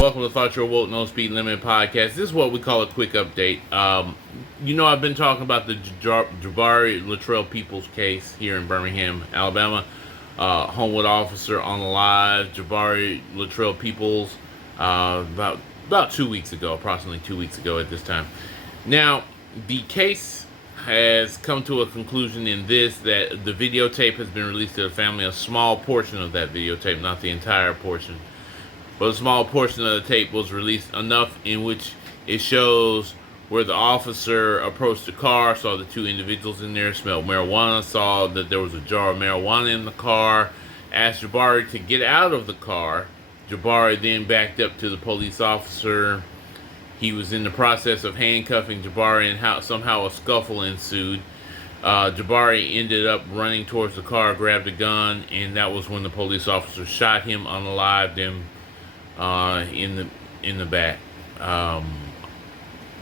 welcome to Thought Your Woke No Speed Limit podcast. This is what we call a quick update. I've been talking about the Jabari Latrell Peoples case here in Birmingham, Alabama. Homewood officer on the live, Jabari Latrell Peoples, about 2 weeks ago, approximately 2 weeks ago at this time. Now, the case has come to a conclusion in this, that the videotape has been released to the family. A small portion of that videotape, not the entire portion, but a small portion of the tape was released, enough in which it shows where the officer approached the car, saw the two individuals in there, smelled marijuana, saw that there was a jar of marijuana in the car, asked Jabari to get out of the car. Jabari then backed up to the police officer. He was in the process of handcuffing Jabari, and somehow a scuffle ensued. Jabari ended up running towards the car, grabbed a gun, and that was when the police officer shot him, unalived him in the back.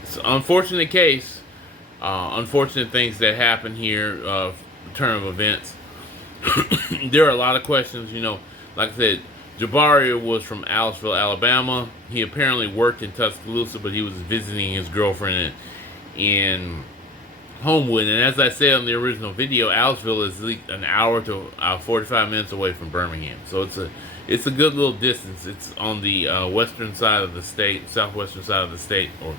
It's an unfortunate case. Unfortunate things that happen here. Turn of events. There are a lot of questions. Like I said, Jabari was from Aliceville, Alabama. He apparently worked in Tuscaloosa, but he was visiting his girlfriend in Homewood. And as I said on the original video, Aliceville is at least an hour to 45 minutes away from Birmingham. So it's a good little distance. It's on the western side of the state, southwestern side of the state, or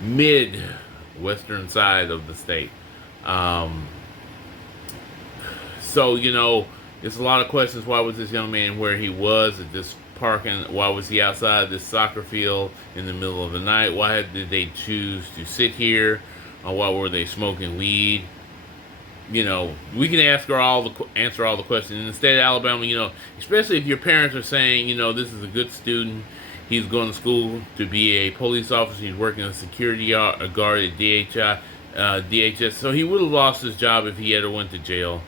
mid-western side of the state. It's a lot of questions. Why was this young man where he was at this parking? Why was he outside this soccer field in the middle of the night? Why did they choose to sit here? Why were they smoking weed? We can answer all the questions. In the state of Alabama, especially if your parents are saying, this is a good student, he's going to school to be a police officer, he's working as a security guard at DHS, so he would have lost his job if he ever went to jail.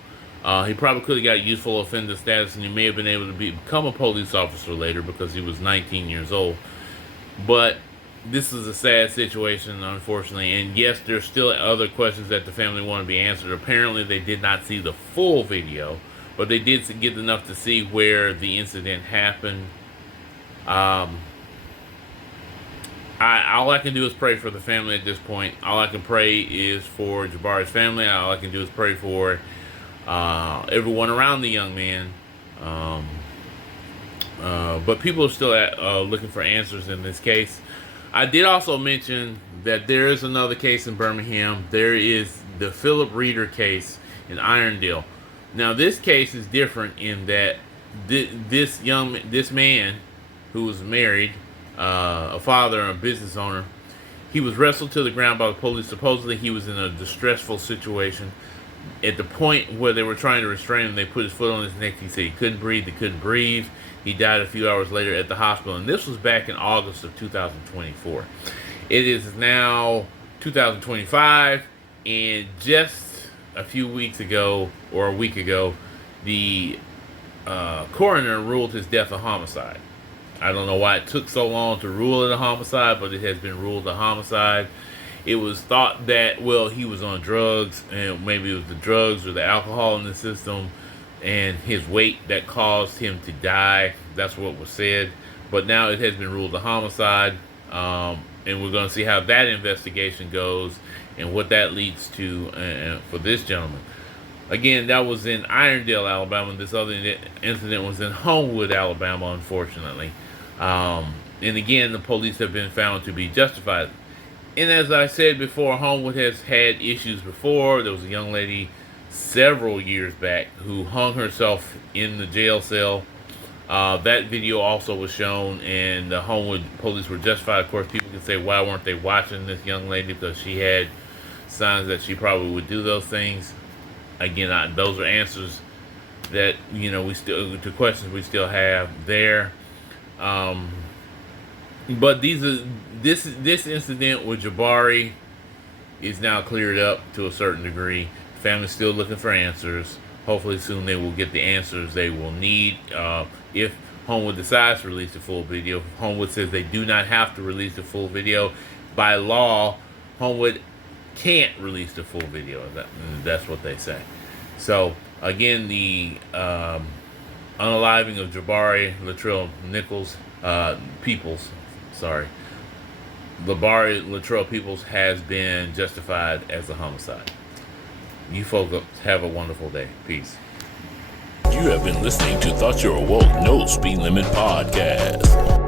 He probably could have got useful offender status, and he may have been able to become a police officer later because he was 19 years old. But this is a sad situation, unfortunately. And yes, there's still other questions that the family want to be answered. Apparently, they did not see the full video, but they did get enough to see where the incident happened. All I can do is pray for the family at this point. All I can pray is for Jabari's family. All I can do is pray for everyone around the young man. But people are still looking for answers in this case. I did also mention that there is another case in Birmingham. There is the Philip Reeder case in Irondale. Now, this case is different in that this man who was married, a father and a business owner, he was wrestled to the ground by the police. Supposedly, he was in a distressful situation. At the point where they were trying to restrain him, they put his foot on his neck. He said he couldn't breathe. He died a few hours later at the hospital. And this was back in August of 2024. It is now 2025. And just a few weeks ago, or a week ago, the coroner ruled his death a homicide. I don't know why it took so long to rule it a homicide, but it has been ruled a homicide. It was thought that, he was on drugs, and maybe it was the drugs or the alcohol in the system and his weight that caused him to die. That's what was said. But now it has been ruled a homicide, and we're going to see how that investigation goes and what that leads to for this gentleman. Again, that was in Irondale, Alabama. This other incident was in Homewood, Alabama, unfortunately. And again, the police have been found to be justified. And as I said before, Homewood has had issues before. There was a young lady several years back who hung herself in the jail cell. That video also was shown, and the Homewood police were justified. Of course, people can say, why weren't they watching this young lady? Because she had signs that she probably would do those things. Again, those are answers that, to questions we still have there. But this incident with Jabari is now cleared up to a certain degree. Family's still looking for answers. Hopefully soon they will get the answers they will need. If Homewood decides to release the full video, Homewood says they do not have to release the full video. By law, Homewood can't release the full video. That's what they say. So again, the unaliving of Jabari Latrell Peoples, sorry. Jabari Latrell Peoples has been justified as a homicide. You folks have a wonderful day. Peace. You have been listening to Thought You're Awoke No Speed Limit Podcast.